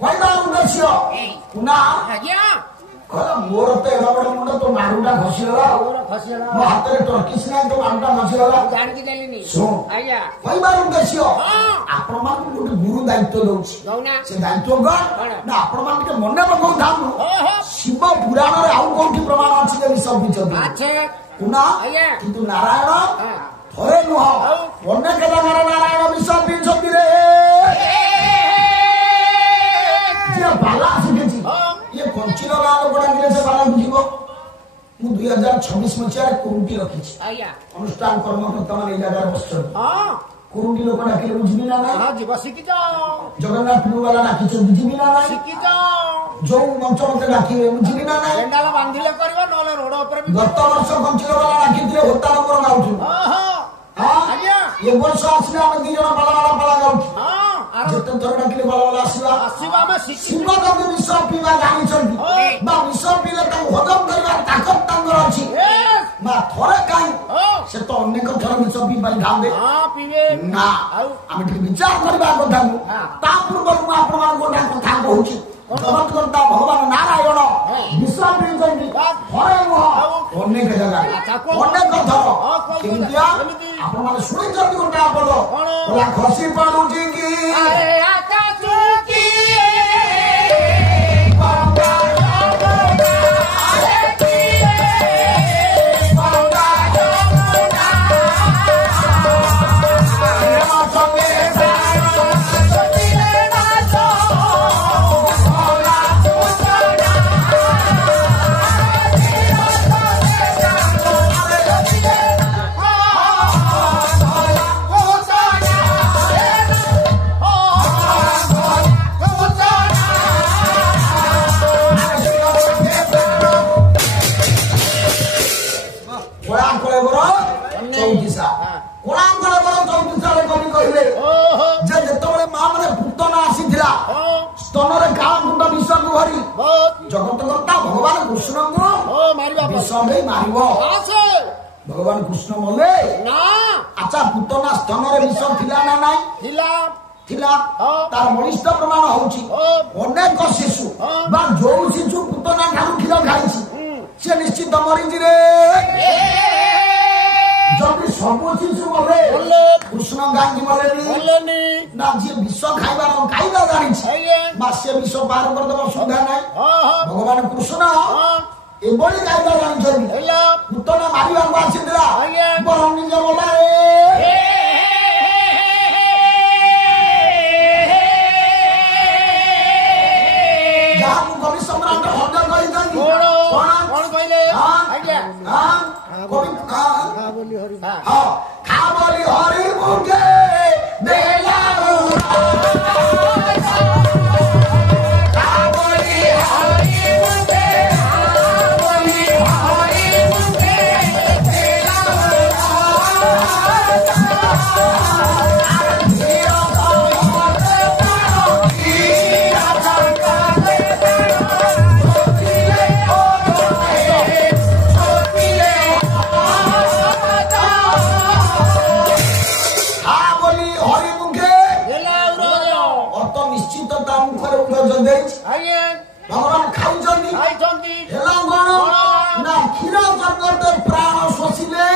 କହିବା ଉଦ୍ଦେଶ୍ୟ କୁନା ମୋର ତ ଏଡ ବଡ ମୁଣ୍ଡ ତୋ ମାରୁଟା ଖସିଗଲା ମୋ ହାତରେ ଟର୍କିସ୍ ନାହିଁ ତୋ ମାରୁଟା ଖସିଗଲା ଶୁଣ କହିବାର ଉଦ୍ଦେଶ୍ୟ ଆପଣ ମାନଙ୍କୁ ଗୋଟେ ଗୁରୁ ଦାୟିତ୍ୱ ଦଉଛି ସେ ଦାୟିତ୍ୱ କଣ ନା ଆପଣ ମାନେ ଟିକେ ମନେ ପକାଉଥାନ୍ତୁ ଶିବ ପୁରାଣରେ ଆଉ କୋଉଠି ପ୍ରମାଣ ଅଛି ଯେ ବିଷ ପିଇଛନ୍ତି କୁନା କିନ୍ତୁ ନାରାୟଣ ଥରେ ନୁହଁ ଅନେକ ଜାଗାରେ ନାରାୟଣ ବିଷ ପିଇଛନ୍ତି ରେ ବାଲା ଶିଖିଛି ଇଏ କଞ୍ଚିର ଗାଁ ଲୋକ ଡାକିଲେ ସେ ବାଲା ବୁଝିବ ମୁଁ 2026 ମସିହାରେ କୁରୁଣ୍ଡି ରଖିଛି ଅନୁଷ୍ଠାନ କର୍ମକର୍ତ୍ତା ମାନେ ଏଇ ଜାଗାରେ ବସିଛନ୍ତି କୁରୁଣ୍ଡି ଲୋକ ଡାକିଲେ ବୁଝିବି ନା ନାଇଁ ଜଗନ୍ନାଥ ବାଲା ଡାକିଛ ବୁଝିବି ନା ନାଇଁ ଯୋଉ ମଞ୍ଚ ମତେ ଡାକିବେ ବୁଝିବି ନା ନାଇଁ ଗତ ବର୍ଷ କଞ୍ଚିର ବାଲା ଡାକିଥିଲେ ହୋତା ନମ୍ବର ଗାଉଛୁ ଏ ବର୍ଷ ଆସିଲେ ଆମେ 2 ଜଣ ପାଲା ଗାଉଛୁ ଯେତେ ଥର ଡାକିଲେ ବାଲା ଆସିବା ଶିବ ଯଦି ବିଷ ପିଇବା ଜାଣିଛନ୍ତି ବା ବିଷ ପିଇଲେ ତାଙ୍କୁ ହଜମ କରିବାର ତାକତ ତାଙ୍କର ଅଛି ମା ଥରେ କାହିଁ ସେ ତ ଅନେକ ଥର ବିଷ ପିଇ ପାରିଥାନ୍ତେ ନା ଆମେ ଟିକେ ବିଚାର କରିବା କଥାକୁ ତା ପୂର୍ବରୁ ମୁଁ ଆପଣମାନଙ୍କୁ ଗୋଟେ କଥା କହୁଛି ଜଗତକର୍ତ୍ତା ଭଗବାନ ନାରାୟଣ ବିଷ ପିଇଛନ୍ତି ଥରେ ନୁହଁ ଅନେକ ଜାଗାରେ ଅନେକ ଥର କେମିତିଆ ଆପଣମାନେ ଶୁଣିଛନ୍ତି ଗୋଟେ ଆପଦ ଖସି ପଡୁଛି କି ଯେତେବେଳେ ମା ମାନେ ପୂତନା ଆସିଥିଲା ସ୍ତନରେ କାଳ ମୁଣ୍ଡ ବିଷକୁ ଭରି ଜଗତକର୍ତ୍ତା ଭଗବାନ କୃଷ୍ଣଙ୍କୁ ବିଷ ଦେଇ ମାରିବ ଭଗବାନ କୃଷ୍ଣ ମଲେ ଆଚ୍ଛା ପୂତନା ସ୍ତନରେ ବିଷ ଥିଲା ନା ନାଇଁ ଥିଲା ତାର ବଳିଷ୍ଠ ପ୍ରମାଣ ହଉଛି ଅନେକ ଶିଶୁ ବା ଯୋଉ ଶିଶୁ ପୂତନା ଠାରୁ କ୍ଷୀର ଖାଇଛି ସେ ନିଶ୍ଚିତ ମରିଛି ରେ ଯଦି ସବୁ ଶିଶୁ ମଲେ କୃଷ୍ଣ କାହିଁକି ମଲେନି ନା ଯିଏ ବିଷ ଖାଇବାର କାଇଦା ଜାଣିଛି ବା ସେ ବିଷ ପାର କରିଦେବ ସୁବିଧା ନାହିଁ ଭଗବାନ କୃଷ୍ଣ ଏଭଳି କାଇଦା ଜାଣିଛନ୍ତି ପୂତନା ମାରିବାକୁ ଆସିଥିଲା ବରଂ ନିଜ ମଲା ଯାହାକୁ କବି ସମ୍ରାଟ ଭଞ୍ଜ କହିଛନ୍ତି କଣ କହିଲେ ଖା ବୋଲି ହରି ମୁଖେ ଭଗବାନ ଖାଇଛନ୍ତି ହେଲା କଣ ନା କ୍ଷୀର ଜଗତ ପ୍ରାଣ ଶୋଷିଲେ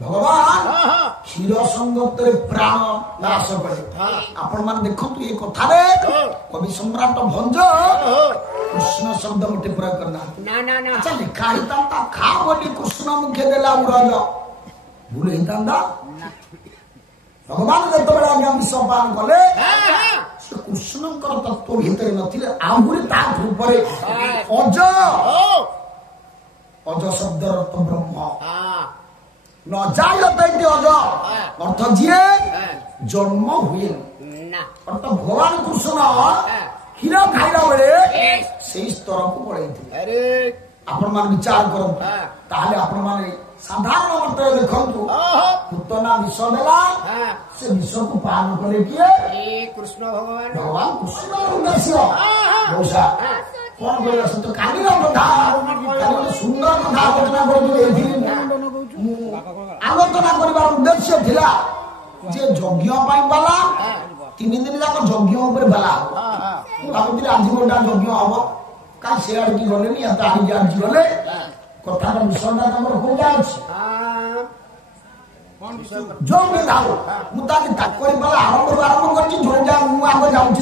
ଭଗବାନ କ୍ଷୀର ସଙ୍ଗତରେ ପ୍ରାଣ ନାଶ କରେ ଆପଣ ମାନେ ଦେଖନ୍ତୁ ଏ କଥାରେ କବି ସମ୍ରାଟ ଭଞ୍ଜ କୃଷ୍ଣ ଶବ୍ଦ ଗୋଟେ ପ୍ରୟୋଗ କରିନାହାନ୍ତି ଆଚ୍ଛା ଲେଖା ହେଇଥାନ୍ତା ଖା ବୋଲି କୃଷ୍ଣ ମୁଖେ ଦେଲା ଉରଜ ଭୁଲ ହେଇଥାନ୍ତା ଭଗବାନ ଯେତେବେଳେ ଆଜ୍ଞା ବିଷ ପାନ କଲେ ସେ କୃଷ୍ଣଙ୍କର ତତ୍ତ୍ୱ ଭିତରେ ନଥିଲେ ଆହୁରି ତା ଉପରେ ଅଜ ଶବ୍ଦର ତ ବ୍ରହ୍ମ ନ ଜାୟତେ ଅଜ ଅର୍ଥ ଯିଏ ଜନ୍ମ ହୁଏ ଅର୍ଥ ଭଗବାନ କୃଷ୍ଣ କ୍ଷୀର ଖାଇଲା ବେଳେ ସେଇ ସ୍ତରକୁ ପଳେଇଥିଲେ ଆପଣ ମାନେ ବିଚାର କରନ୍ତୁ ତାହେଲେ ଆପଣ ମାନେ ସାଧାରଣ ମତରେ ଦେଖନ୍ତୁ ପୂତନା ବିଷ ଦେଲା ସେ ବିଷକୁ ପାନ କଲେ କିଏ କୃଷ୍ଣ ଭଗବାନ କୃଷ୍ଣର ଉଦ୍ଦେଶ୍ୟ କଣ କହିଲା ସତ କାଲିର କଥା ସୁନ୍ଦର କଥା ଆଲୋଚନା କରୁଥିଲି ଆଲୋଚନା କରିବାର ଉଦ୍ଦେଶ୍ୟ ଥିଲା ଯେ ଯଜ୍ଞ ପାଇଁ ବାଲା 3 दिन जाक यज्ञ उपर बेला भावुली आज गोटा यज्ञ हम कहीं सियाड़े की गले तारिक आज गले कथार विषयटा तुम कौटा अच्छी जो भी जाऊ मुझे बेला आरंभ आरंभ कर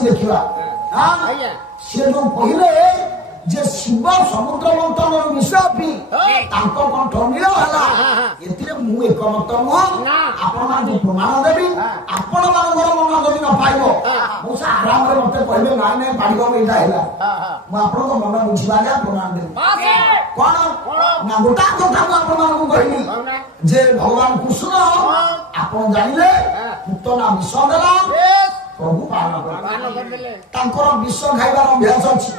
देखा सी जो कहले जे शिव समुद्र मंथन विषय भी कंठ नील है मु एकमत नुह आपण मान प्रमाण देवी आपण मान मन जदि न पाइब मुझे आराम मत कहले ना ना पाड़म यहाँ मुझे मन बुझा प्रमाण देवी कौन ना गोटा कथा कहली जे भगवान कृष्ण आप जानिले पूतना विष देला प्रभु पालन विष खाइबार अभ्यास अच्छी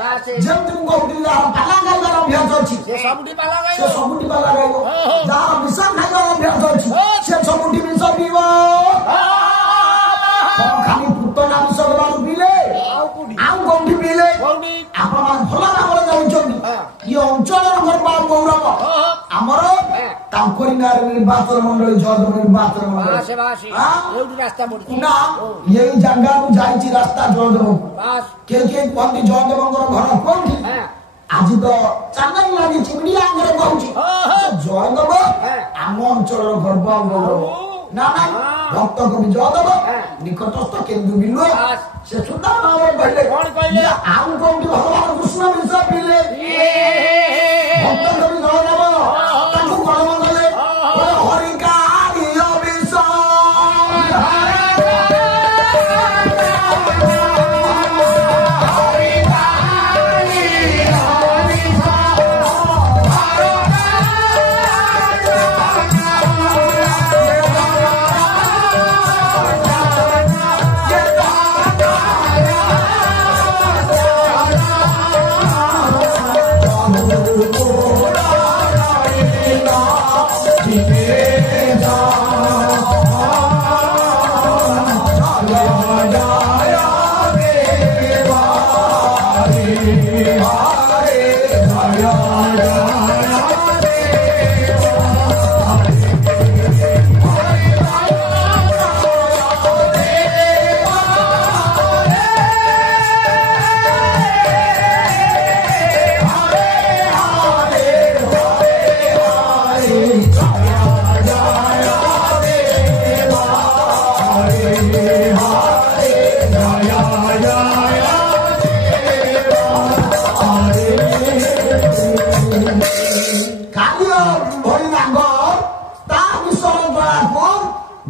जमी कहती पाला खाइबार अभ्यास अच्छी से सबुठी पाला खाइब जार विष खाइबार अभ्यास अच्छी से सबुठी विष पीब खाली पूतना विष देवा पीले आउ कौटी पीले आप भल भाव जानते ये अंचल गौरव गौरव आमर निर्वाचन मंडली जयदेव निर्वाचन मंडली ये जगह जाइए रास्ता जयदेव के कहते जयदेव घर कौटी आज तो चैनल लगी मीडिया कहूँ जयदेव आम अंचल गर्व गौरव ना ना भक्त कवि जयदेव निकटस्थ केन्दु बिल्लु से सुंदर भाव कहले आम कौटी भगवान कृष्ण विषय पीले भक्त कवि जयदेव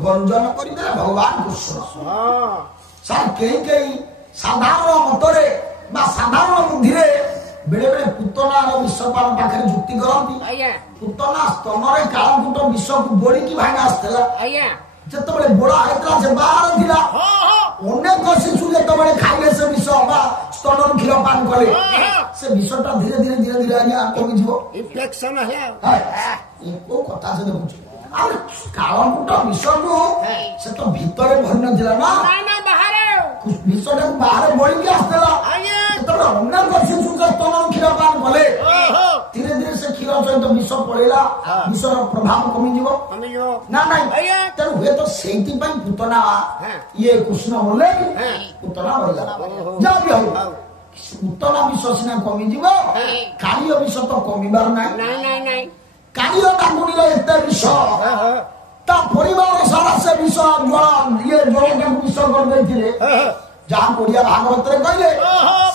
गंजन कर भगवान कृष्ण सर कई साधारण मतरे साधारण बुद्धि बेले बेले पूतनार विषपान पाखे जुक्ति करती पूतना स्तन कालकूट विष को बोड़ी भाई आसला जिते बोड़ा होता से बाहर थिला अनेक शिशु जो खाइले से विष स्तन क्षीर पान कले से विषटा धीरे धीरे धीरे धीरे आज्ञा कमी इन्फेक्शन कथा से देखुच कालकूट विष को से तो भितर भरी ना विषटा बाहर बढ़ी आसला अनेक शिशु स्तन क्षीर पान कले धीरे धीरे से क्षीर सहित विष पड़ेगा विषर प्रभाव कमिज ना ना तेणु हुए तो से पूतना ये कृष्ण बोले पूतना मरला जहाँ भी हो पूतना विष सीना कमिज कालीय विष तो कमिबार ना कालीय डाकुणी एत विष परिवार सारा से विष ये जल विष कर जहाँ कोरिया भागवत कहले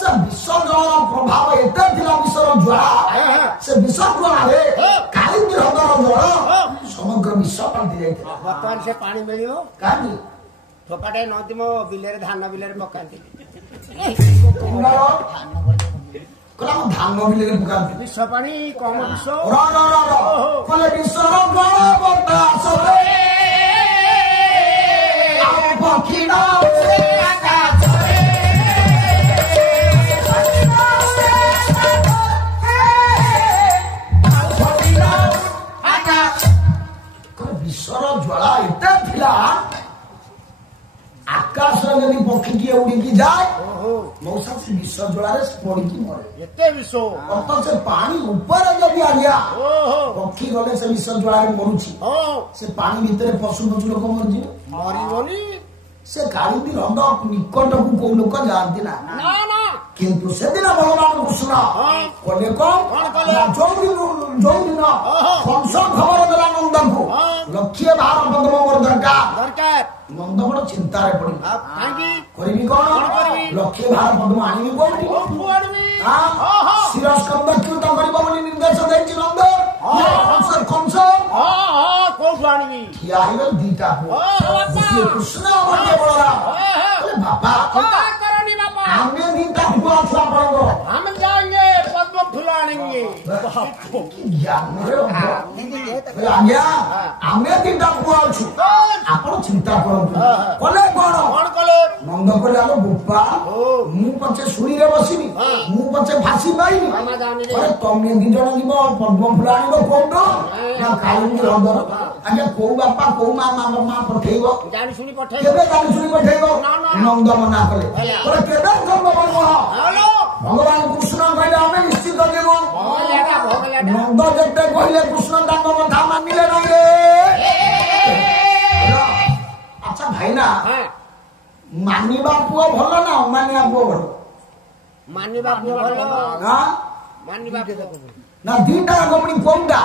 से विष जल प्रभाव एत विषर ज्वाला से विष ज्वाला कालिंदी हृदर जल समग्र विष पलटि जाइए बर्तमान से पानी मिलो कहीं थोपाटे नदी मो बिले धान बिले पकाती धान बिले पकाती विष पानी कम विष विषर गण बतास पक्षी विषर ज्वाला एत आकाश यदि पक्षी किए उड़ी जाए मौसा से विष ज्वाला पड़ी मरे एत विष अत से पानी ऊपर जब आ गया पक्षी गले से विष ज्वाला मरुची से पानी भितर पशु पशु लोक मरजी मरबनी से काली रंग निकट को कौ लोक जाती ना किंतु सेदिन भगवान कृष्ण कले कौन जो दिन कंस खबर देला नंद को लक्ष्य बाहर पद्म मोर दरकार नंद बड़ चिंता पड़ी कौन लक्ष्य बाहर पद्म आनी शिरस्कंद च्युत कर निर्देश देती नंद कंस दीटा कृष्ण बाबा हमें दीटा हुआ हम जाएंगे पद्म फूल आनेंगे आज्ञा हमें दीटा हुआ आप चिंता कले कौन नंद कले आलो बोपा मु पछे सुई रे बसिनी मु पछे फासी पाइनी अरे तमे दी जण जीव पद्म फूल आनिबो कोडो ना काली रंग आज्ञा को बापा को मां पठेइबो जानि सुनी पठेइबो केबे जानि सुनी पठेइबो नंद मना कले अरे केबे संभव भगवान कृष्ण कहले हमें निश्चित देबो नंद जते कहले कृष्ण तांग कथा मानिले नै रे अच्छा भाई ना मानिबा पुओ भलो ना मानिबा पुओ भलो मानिबा पुओ भलो ना मानिबा ना दीटा गमणी कोंडा